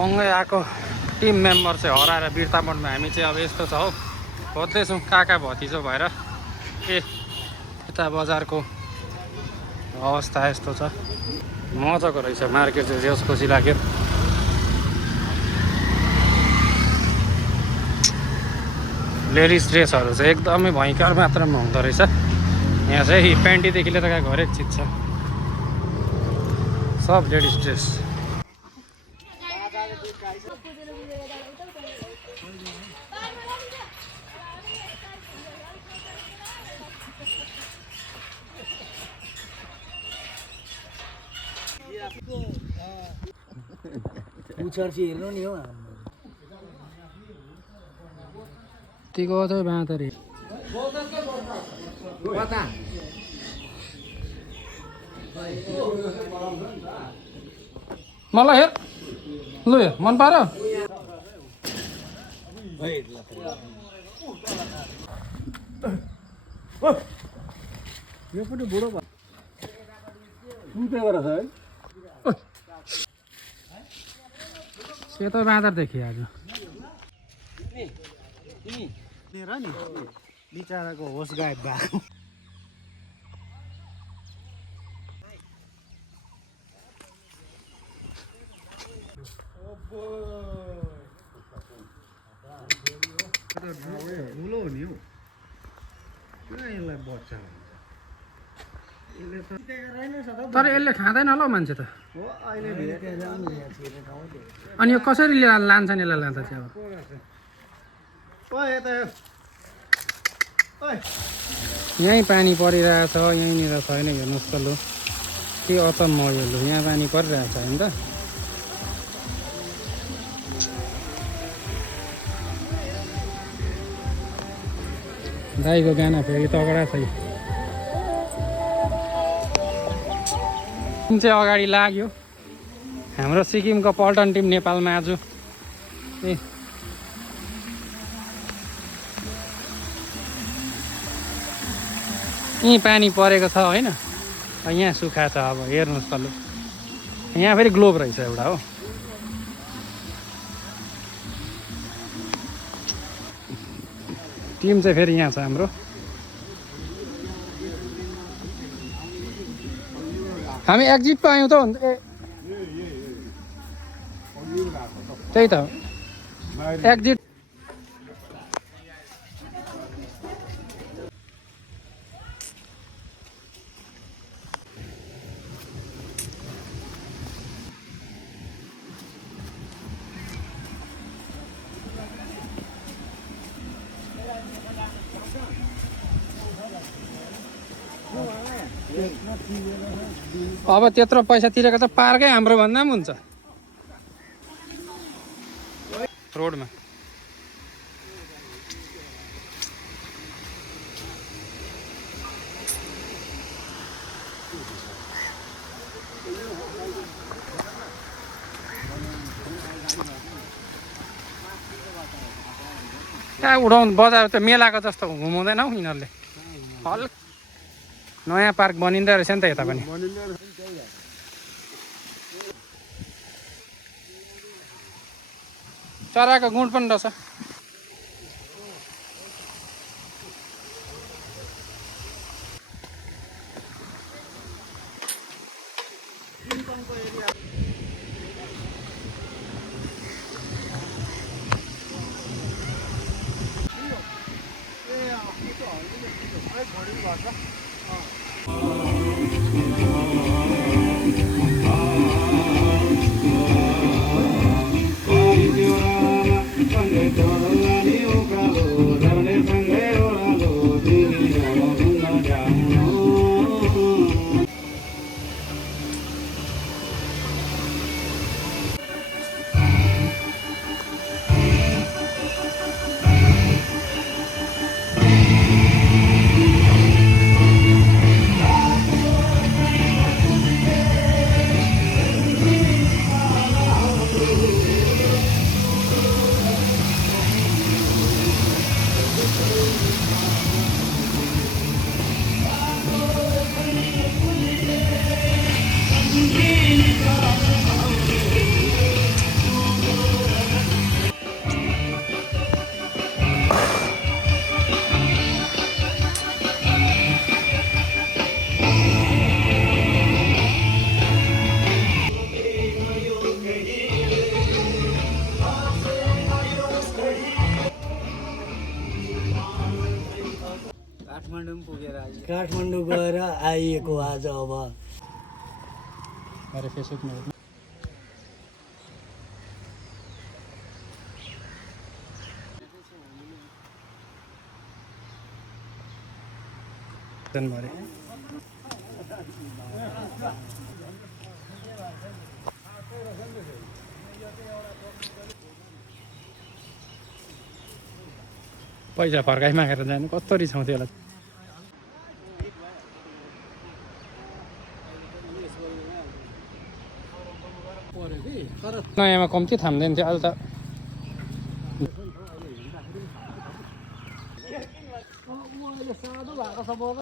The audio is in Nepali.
सँगै आएको टिम मेम्बर चाहिँ हराएर बिर्तामोडमा हामी चाहिँ अब यस्तो छ हौ खोज्दैछौँ काका भतिजो भएर यता बजारको अवस्था यस्तो छ मजाको रहेछ मार्केट चाहिँ जस खुसी लाग्यो लेडिज ड्रेसहरू चाहिँ एकदमै भयङ्कर मात्रामा हुँदो रहेछ यहाँ चाहिँ प्यान्टीदेखि लिएर हरेक चिज छ सब लेडिज ड्रेस हेर्नु नि हो तीको चाहिँ बाँदरी मलाई हेर लु मन पर्यो यो पनि बुढो भयो सुतेको रहेछ है सेतो बाँदर देखियो आज नि बिचराको होस गायब भएको ठुलो हो नि हौ किन यसलाई बच्चा तर यसले खाँदैन होला हौ मान्छे त हो अहिले अनि यो कसरी लान्छ नि यसलाई लाँदा चाहिँ अब यहीँ पानी परिरहेछ यहीँनिर छैन हेर्नुहोस् त लु के अचम्म यो लु यहाँ पानी परिरहेछ होइन त दाइको गाना फेरि तगडा छ टिम चाहिँ अगाडि लाग्यो हाम्रो सिक्किमको पल्टन टिम नेपालमा आज यहीँ पानी परेको छ होइन यहाँ सुक्खा छ अब हेर्नुहोस् त लु यहाँ फेरि ग्लोब रहेछ एउटा हो टिम चाहिँ फेरि यहाँ छ हाम्रो हामी एक्जिट पो आयौँ त त्यही त एक्जिट अब त्यत्रो पैसा तिरेको त पार्कै हाम्रो भन्दा पनि हुन्छ रोडमा कहाँ उडाउनु बजार त मेलाको जस्तो घुमाउँदैन हौ यिनीहरूले हल नयाँ पार्क बनिँदो रहेछ नि त यता पनि चराको गुण पनि रहेछ काठमाडौँ गएर आइएको आज अब अरे फेसबुकमा हेर्नु। जनवरी पैसा फर्काइ मागेर जानु कस्तो रिसाउँथ्यो होला। नयाँमा कम्ती थाम्दैन थियो अहिले त